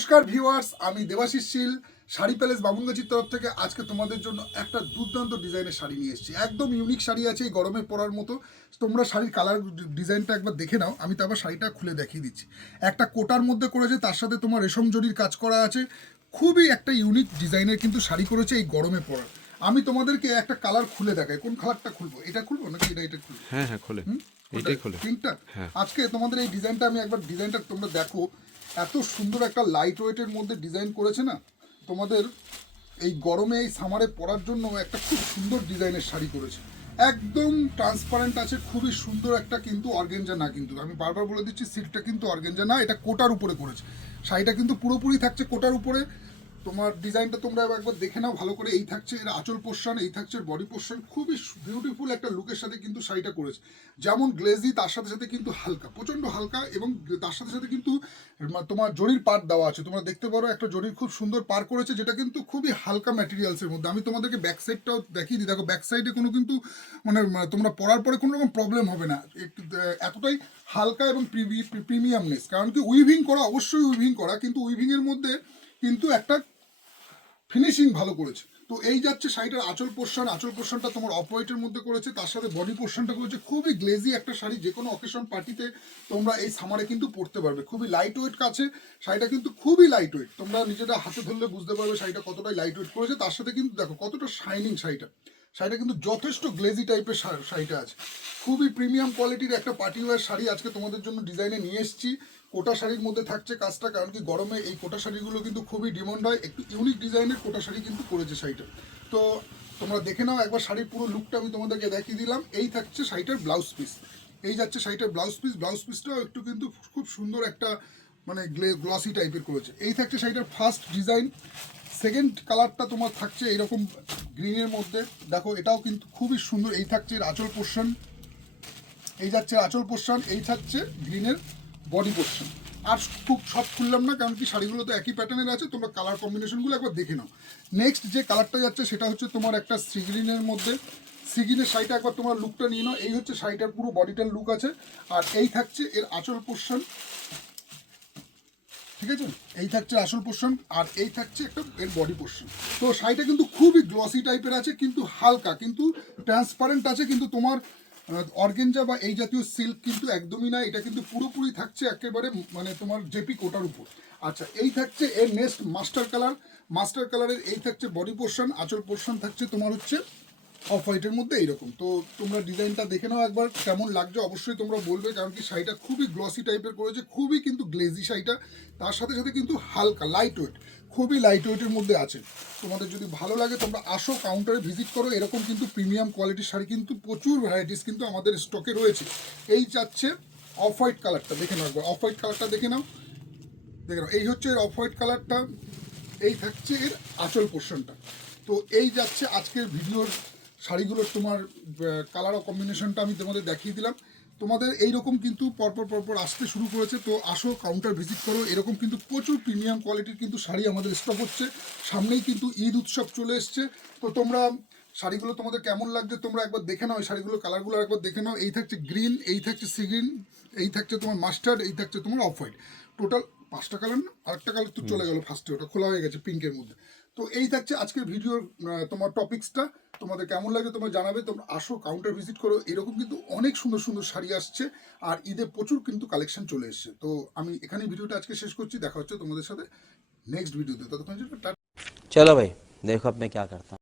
নমস্কার ভিউয়ার্স আমি দেবাশিস শীল শাড়ি প্যালেস বাবুনগাছির তরফ থেকে আজকে তোমাদের জন্য একটা দুর্দান্ত ডিজাইনের শাড়ি নিয়ে এসেছি। একদম ইউনিক শাড়ি আছে এই গরমে পরার মতো। তোমরা শাড়ির কালার ডিজাইনটা একবার দেখে নাও আমি তারপর শাড়িটা খুলে দেখিয়ে দিচ্ছি। একটা কোটার মধ্যে করেছে তার সাথে তোমার রেশম জরির কাজ করা আছে। খুবই একটা ইউনিক ডিজাইনের কিন্তু শাড়ি করেছে এই গরমে পরার। আমি তোমাদেরকে একটা কালার খুলে দেখাই কোন কালারটা খুলবো? এটা খুলবো নাকি এটা এটা খুলবো? হ্যাঁ হ্যাঁ খোলে। এটাই খোলে। পিঙ্কটা হ্যাঁ। আজকে তোমাদের এই ডিজাইনটা আমি একবার ডিজাইনটা তোমরা দেখো। এত সুন্দর একটা লাইট ওয়েটের মধ্যে ডিজাইন করেছে না? তোমাদের এই গরমে এই সামারে পরার জন্য একটা খুব সুন্দর ডিজাইনের শাড়ি করেছে। একদম ট্রান্সপারেন্ট আছে, খুবই সুন্দর একটা কিন্তু অর্গেঞ্জা না কিন্তু। আমি বারবার বলে দিচ্ছি সিল্কটা কিন্তু অর্গেঞ্জা না, এটা কোটার উপরে করেছে। শাড়িটা কিন্তু পুরোপুরি থাকছে কোটার উপরে। তোমার ডিজাইনটা তোমরা একবার দেখে নাও, ভালো করে। এই থাকছে এর আঁচল পোর্শন এই থাকছে বডি পোর্শন খুবই বিউটিফুল একটা লুকের সাথে কিন্তু শাড়িটা করেছে। যেমন গ্লেজি তার সাথে সাথে কিন্তু হালকা প্রচণ্ড হালকা এবং তার সাথে সাথে কিন্তু তোমার জরির পার দেওয়া আছে। তোমরা দেখতে পারো একটা জরির খুব সুন্দর পার করেছে, যেটা কিন্তু খুবই হালকা ম্যাটেরিয়ালসের মধ্যে। আমি তোমাদেরকে ব্যাক সাইডটাও দেখিয়ে দিই। দেখো ব্যাক সাইডে কোনো কিন্তু মানে মানে তোমরা পরার পরে কোনো রকম প্রবলেম হবে না। এতটাই হালকা এবং প্রিমিয়ামনেস কারণ কি উইভিং করা, অবশ্যই উইভিং করা, কিন্তু উইভিংয়ের মধ্যে কিন্তু একটা ফিনিশিং ভালো করেছে। তো এই যাচ্ছে শাড়িটার আঁচল পোর্শন আঁচল পোর্শনটা তোমার অফ হোয়াইটের মধ্যে করেছে, তার সাথে বডি পোর্শনটা করেছে খুবই গ্লেজি একটা শাড়ি যে কোনো অকেশন পার্টিতে তোমরা এই সামারে কিন্তু পরতে পারবে। খুবই লাইট ওয়েট কাছে, শাড়িটা কিন্তু খুবই লাইট ওয়েট তোমরা নিজেরা হাতে ধরলে বুঝতে পারবে শাড়িটা কতটাই লাইট ওয়েট করেছে, তার সাথে কিন্তু দেখো কতটা শাইনিং শাড়িটা। শাড়িটা কিন্তু যথেষ্ট গ্লেজি টাইপের শাড়িটা আছে। খুবই প্রিমিয়াম কোয়ালিটির একটা পার্টি ওয়ার শাড়ি আজকে তোমাদের জন্য ডিজাইনে নিয়ে এসেছি। কোটা শাড়ির মধ্যে থাকছে কাজটা, কারণ কি গরমে এই কোটা শাড়িগুলো কিন্তু খুবই ডিমান্ড হয়। একটু ইউনিক ডিজাইনের কোটা শাড়ি কিন্তু করেছে শাড়িটা। তো তোমরা দেখে নাও, একবার শাড়ির পুরো লুকটা আমি তোমাদেরকে দেখিয়ে দিলাম। এই থাকছে শাড়িটার ব্লাউজ পিস এই যাচ্ছে শাড়িটার ব্লাউজ পিস ব্লাউজ পিসটাও একটু কিন্তু খুব সুন্দর একটা মানে গ্লসি টাইপের করেছে। এই থাকছে শাড়িটার ফার্স্ট ডিজাইন সেকেন্ড কালারটা তোমার থাকছে এরকম গ্রিনের মধ্যে। দেখো, এটাও কিন্তু খুবই সুন্দর। এই থাকছে এর আঁচল পোর্শন এই যাচ্ছে আঁচল পোর্শন এই থাকছে গ্রিনের বডি পোর্শন আর খুব সব খুললাম না, কারণ কি শাড়িগুলো তো একই প্যাটার্নের আছে, তোমরা কালার কম্বিনেশনগুলো একবার দেখে নাও। নেক্সট যে কালারটা যাচ্ছে, সেটা হচ্ছে তোমার একটা সিগ্রিনের মধ্যে। সিগ্রিনের শাড়িটা একবার তোমার লুকটা নিয়ে নাও। এই হচ্ছে শাড়িটার পুরো বডিটার লুক আছে। আর এই থাকছে এর আঁচল পোর্শন ঠিক আছে? এই থাকছে আসল পোর্শন আর এই থাকছে একটা এর বডি পোর্শন তো শাড়িটা কিন্তু খুবই গ্লসি টাইপের আছে, কিন্তু হালকা, কিন্তু ট্রান্সপারেন্ট আছে, কিন্তু তোমার অর্গেঞ্জা বা এই জাতীয় সিল্ক কিন্তু একদমই না, এটা কিন্তু পুরোপুরি থাকছে একেবারে মানে তোমার জেপি কোটার উপর। আচ্ছা এই থাকছে এর নেক্সট মাস্টার কালার মাস্টার কালারের এই থাকছে বডি পোর্শন আঁচল পোর্শন থাকছে তোমার হচ্ছে অফ হোয়াইটের মধ্যে এইরকম। তো তোমরা ডিজাইনটা দেখে নাও একবার, কেমন লাগছে অবশ্যই তোমরা বলবে, কারণ কি শাড়িটা খুবই গ্লসি টাইপের করেছে, খুবই কিন্তু গ্লেজি শাড়িটা, তার সাথে সাথে কিন্তু হালকা লাইট ওয়েট খুবই লাইট ওয়েটের মধ্যে আছে। তোমাদের যদি ভালো লাগে, তোমরা আসো কাউন্টারে ভিজিট করো, এরকম কিন্তু প্রিমিয়াম কোয়ালিটির শাড়ি কিন্তু প্রচুর ভ্যারাইটিস কিন্তু আমাদের স্টকে রয়েছে। এই যাচ্ছে অফ হোয়াইট কালারটা দেখে নাও একবার অফ হোয়াইট কালারটা দেখে নাও। দেখে নাও, এই হচ্ছে এর অফ হোয়াইট কালারটা এই থাকছে এর আচল পোর্শনটা তো এই যাচ্ছে আজকের ভিডিওর শাড়িগুলোর তোমার কালার ও কম্বিনেশনটা আমি তোমাদের দেখিয়ে দিলাম। তোমাদের এইরকম কিন্তু পরপর পরপর আসতে শুরু করেছে তো আসো কাউন্টার ভিজিট করো। এরকম কিন্তু প্রচুর প্রিমিয়াম কোয়ালিটির কিন্তু শাড়ি আমাদের স্টক হচ্ছে। সামনেই কিন্তু ঈদ উৎসব চলে এসছে। তো তোমরা শাড়িগুলো তোমাদের কেমন লাগছে তোমরা একবার দেখে নাও এই শাড়িগুলো কালারগুলো একবার দেখে নাও। এই থাকছে গ্রিন এই থাকছে সি গ্রিন এই থাকছে তোমার মাস্টার্ড এই থাকছে তোমার অফ হোয়াইট টোটাল পাঁচটা কালার না আরেকটা কালার তো চলে গেল ফার্স্টে ওটা খোলা হয়ে গেছে পিঙ্কের মধ্যে। তো এই থাকছে আজকের ভিডিওর আহ, তোমার টপিক্সটা তোমাদের কেমন লাগে তোমরা জানাবে তোমরা আসো কাউন্টার ভিজিট করো এরকম কিন্তু অনেক সুন্দর সুন্দর শাড়ি আসছে আর ঈদে প্রচুর কিন্তু কালেকশন চলে এসছে তো আমি এখানেই ভিডিওটা আজকে শেষ করছি দেখা হচ্ছে তোমাদের সাথে নেক্সট ভিডিওতে ততক্ষণ জন্য টাটা। चलो भाई देखो अब मैं क्या करता हूँ